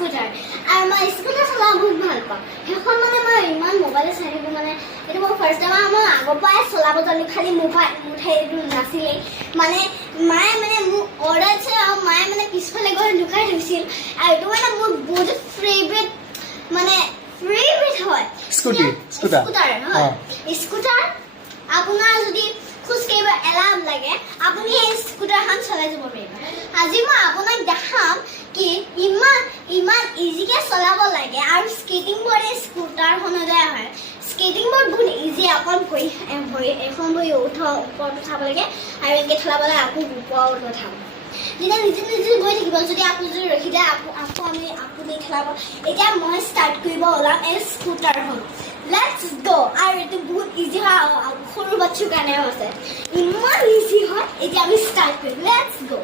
scooter আৰু মই scooter চলাব বহুত ভাল পাওঁ সেইখন মানে মই ইমান মোবাইলত চাই থাকোঁ মানে এইটো মই ফাৰ্ষ্ট টাইম মই আগৰ পৰাই চলাব জানো খালি মোবাইল এইটো নাছিলেই মানে মায়ে মানে মোক অৰ্ডাৰ দিছিল আৰু মায়ে মানে পিছফালে গৈ লুকাই থৈছিল আৰু এইটো মানে মোৰ বহুত ফেভৰেট মানে ফেভৰেট হয় স্কুটাৰ হয় স্কুটাৰ আপোনাৰ যদি খোজ কাঢ়িব এলাহ লাগে আপুনি এই স্কুটাৰখন চলাই যাব পাৰিব আজি মই আপোনাক দেখাম কি ইমান ইজিকে চলাব লাগে আৰু স্কেটিং বৰ্ড এই স্কুটাৰখনতে হয় স্কেটিং বৰ্ড বহুত ইজি অকল এখন ভৰি ওপৰত উঠাব লাগে আৰু এনেকৈ চলাব লাগে আকৌ ওপৰত উঠাব যেতিয়া নিজে নিজে গৈ থাকিব যদি আকৌ যদি ৰখি যায় আকৌ আপুনি খেলাব এতিয়া মই ষ্টাৰ্ট কৰিব ওলাম এই স্কুটাৰখন লেটছ গো আৰু এইটো বহুত ইজি হয় সৰু বাচ্ছাৰ কাৰণেও আছে ইমান ইজি হয় এতিয়া আমি ষ্টাৰ্ট কৰিম লেটছ গো